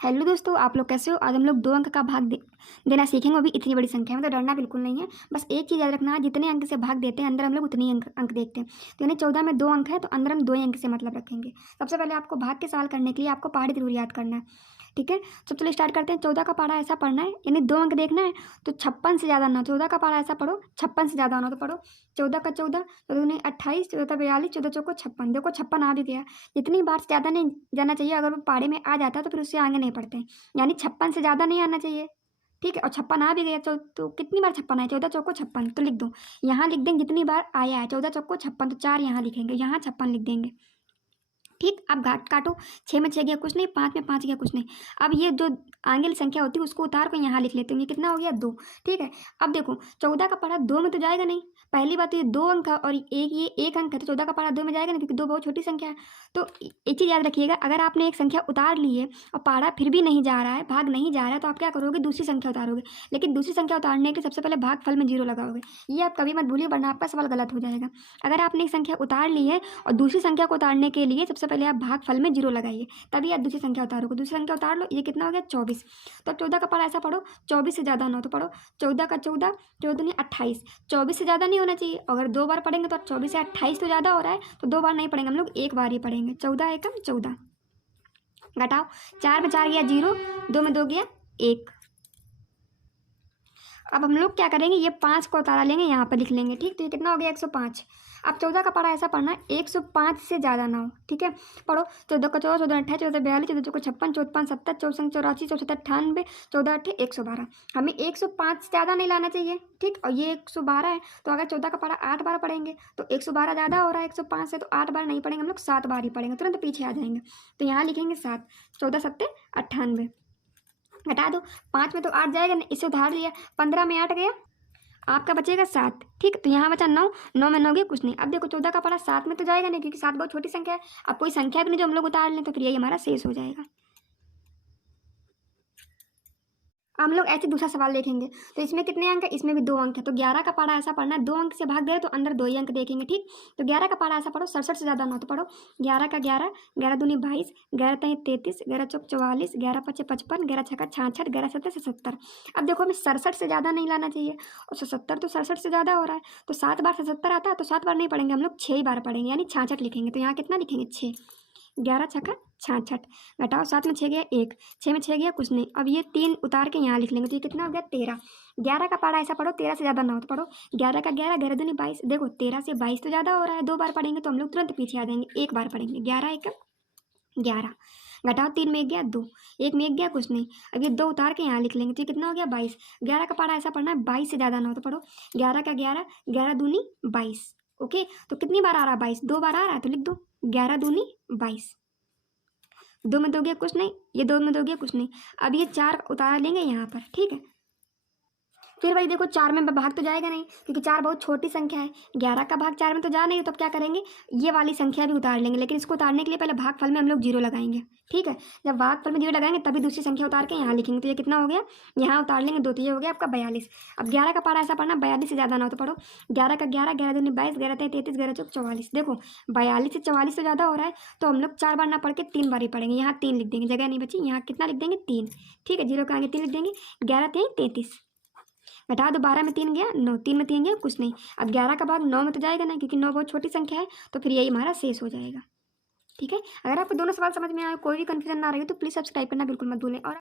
Hello दोस्तों, आप लोग कैसे हो। आज हम लोग 2 अंक का भाग देना सीखेंगे, वो भी इतनी बड़ी संख्या में। तो डरना बिल्कुल नहीं है, बस एक चीज़ याद रखना है, जितने अंक से भाग देते हैं अंदर हम लोग उतने ही अंक देखते हैं। तो यानी 14 में 2 अंक है तो अंदर हम 2 ही अंक से मतलब रखेंगे। सबसे पहले आपको भाग के सवाल करने के लिए आपको पहाड़ी जरूर याद करना है, ठीक है। तो चलिए स्टार्ट करते हैं। 14 का पहाड़ा ऐसा पढ़ना है, यानी 2 अंक देखना है तो 56 से ज़्यादा ना। 14 का पहाड़ा ऐसा पढ़ो, 56 से ज़्यादा ना तो पढ़ो 14 का 14, 14 दूनी 28, 14 42, 14 चौको 56। देखो 56 आ भी गया। जितनी बार से ज़्यादा नहीं जाना चाहिए, अगर वो पहाड़े में आ जाता है तो फिर उससे आगे नहीं पढ़ते हैं। यानी 56 से ज़्यादा नहीं आना चाहिए, ठीक है। और 56 आ भी गया तो कितनी बार 56 आया, 14 चौको 56 तो लिख दो। यहाँ लिख देंगे जितनी बार आया है, 14 चौको 56 तो 4 यहाँ लिखेंगे, यहाँ 56 लिख देंगे, ठीक। अब घाट काटो, 6 में 6 गया कुछ नहीं, 5 में 5 गया कुछ नहीं। अब ये जो आगे वाली संख्या होती है उसको उतार को यहाँ लिख लेते हैं। ये कितना हो गया 2, ठीक है। अब देखो 14 का पढ़ा 2 में तो जाएगा नहीं। पहली बात तो ये 2 अंक है और ये 1 अंक है, तो 14 का पढ़ा 2 में जाएगा नहीं, क्योंकि 2 बहुत छोटी संख्या है। तो एक चीज़ याद रखिएगा, अगर आपने एक संख्या उतार ली है और पढ़ा फिर भी नहीं जा रहा है, भाग नहीं जा रहा है, तो आप क्या करोगे, दूसरी संख्या उतारोगे। लेकिन दूसरी संख्या उतारने के लिए सबसे पहले भाग फल में 0 लगाओगे। ये आप कभी मत भूलिए, वरना आपका सवाल गलत हो जाएगा। अगर आपने एक संख्या उतार ली है और दूसरी संख्या को उतारने के लिए सबसे पहले आप भाग फल में 0 लगाइए, तभी आप दूसरी संख्या उतारोगे। दूसरी संख्या उतार लो, ये कितना हो गया 24। तो 14 का पढ़ा ऐसा पढ़ो, 24 से ज़्यादा ना तो पढ़ो 14 का 14, 14 दूनी 28, 24 से ज़्यादा नहीं होना चाहिए। अगर 2 बार पढ़ेंगे तो 24 से 28 तो ज़्यादा हो रहा है, तो 2 बार नहीं पढ़ेंगे हम लोग, 1 बार ही पढ़ेंगे। 14 एकम 14, घटाओ, 4 में 4 गया 0, 2 में 2 गया 1। अब हम लोग क्या करेंगे, ये 5 को उतारा लेंगे, यहाँ पर लिख लेंगे, ठीक। तो ये कितना हो गया 105। अब 14 का पढ़ा ऐसा पढ़ना है 105 से ज़्यादा ना हो, ठीक है। पढ़ो 14 का 14, 14 28, 14 42, 14 चौको 56, 14 5 70, 14 84, 64 98, 14 8 112। हमें 105 से ज़्यादा नहीं लाना चाहिए, ठीक। और ये 112 है, तो अगर 14 का पढ़ा 8 बार पढ़ेंगे तो 112 ज़्यादा हो रहा है 105 से, तो 8 बार नहीं पढ़ेंगे हम लोग, 7 बार ही पढ़ेंगे, तुरंत पीछे आ जाएंगे। तो यहाँ लिखेंगे 7, 14 7 98, घटा दो। 5 में तो 8 जाएगा नहीं, इसे उधार लिया, 15 में 8 गया, आपका बचेगा 7, ठीक। तो यहाँ बचा 9, 9 में 9 गया कुछ नहीं। अब देखो 14 का पढ़ा 7 में तो जाएगा नहीं, क्योंकि 7 बहुत छोटी संख्या है। अब कोई संख्या भी नहीं जो हम लोग उतार लें, तो फिर यही हमारा शेष हो जाएगा। हम लोग ऐसे दूसरा सवाल देखेंगे। तो इसमें कितने अंक है, इसमें भी 2 अंक है। तो 11 का पढ़ा ऐसा पढ़ना है, 2 अंक से भाग दे तो अंदर 2 ही अंक देखेंगे, ठीक। तो 11 का पढ़ा ऐसा पढ़ो, 67 से ज़्यादा ना तो पढ़ो। 11 का 11, 11 दूनी 22, 11 तीन 33, 11 चौक 44, 11 पचे 55, 11 छक्का 66, 11 सत्तर से 70। अब देखो हमें 67 से ज़्यादा नहीं लाना चाहिए, और 77 तो 67 से ज़्यादा हो रहा है। तो 7 बार 77 आता है, तो 7 बार नहीं पढ़ेंगे हम लोग, 6 बार पढ़ेंगे, यानी 66 लिखेंगे। तो यहाँ कितना लिखेंगे 6, 11 छक्का 66, घटाओ 7 में 6 गया 1, 6 में 6 गया कुछ नहीं। अब ये 3 उतार के यहाँ लिख लेंगे, तो ये कितना हो गया 13। 11 का पढ़ा ऐसा पढ़ो, 13 से ज़्यादा ना हो तो पढ़ो। 11 का 11, 11 दूनी 22, देखो 13 से 22 तो ज़्यादा हो रहा है, 2 बार पढ़ेंगे तो हम लोग तुरंत पीछे आ जाएंगे, 1 बार पढ़ेंगे। 11 1 11, घटाओ 3 में 1 गया 2, 1 में 1 गया कुछ नहीं। अब ये 2 उतार के यहाँ लिख लेंगे, तो ये कितना हो गया 22। 11 का पढ़ा ऐसा पढ़ना है 22 से ज़्यादा ना हो तो पढ़ो। 11 का 11, 11 दूनी 22, ओके। तो कितनी बार आ रहा है 22, 2 बार आ रहा है, तो लिख दो 11 दूनी 22। 2 में 2 गया कुछ नहीं, ये 2 में 2 गया कुछ नहीं। अब ये 4 उतार लेंगे यहाँ पर, ठीक है। फिर भाई देखो 4 में भाग तो जाएगा नहीं, क्योंकि 4 बहुत छोटी संख्या है। 11 का भाग 4 में तो जा नहीं, तो अब क्या करेंगे, ये वाली संख्या भी उतार लेंगे। लेकिन इसको उतारने के लिए पहले भागफल में हम लोग 0 लगाएंगे, ठीक है। जब भागफल में 0 लगाएंगे तभी दूसरी संख्या उतार के यहाँ लिखेंगे। तो ये कितना हो गया, यहाँ उतार लेंगे 2, तो ये हो गया आपका 42। अब 11 का पढ़ा ऐसा पढ़ना 42 से ज़्यादा ना हो तो पढ़ो। 11 का 11, 11 दूनी 22, 11 तीन 33, 11 चौक 44, देखो 42 से 44 से ज़्यादा हो रहा है, तो हम लोग 4 बार ना पढ़ के 3 बार ही पढ़ेंगे। यहाँ 3 लिख देंगे, जगह नहीं बची, यहाँ कितना लिख देंगे 3, ठीक है। 0 का आगे 3 लिख देंगे। 11 तीन 33, घटा दो, 12 में 3 गया 9, 3 में 3 गया कुछ नहीं। अब 11 का भाग 9 में तो जाएगा नहीं, क्योंकि 9 बहुत छोटी संख्या है, तो फिर यही हमारा शेष हो जाएगा, ठीक है। अगर आपको दोनों सवाल समझ में आए, कोई भी कंफ्यूजन ना रही हो, तो प्लीज़ सब्सक्राइब करना बिल्कुल मत भूलें। और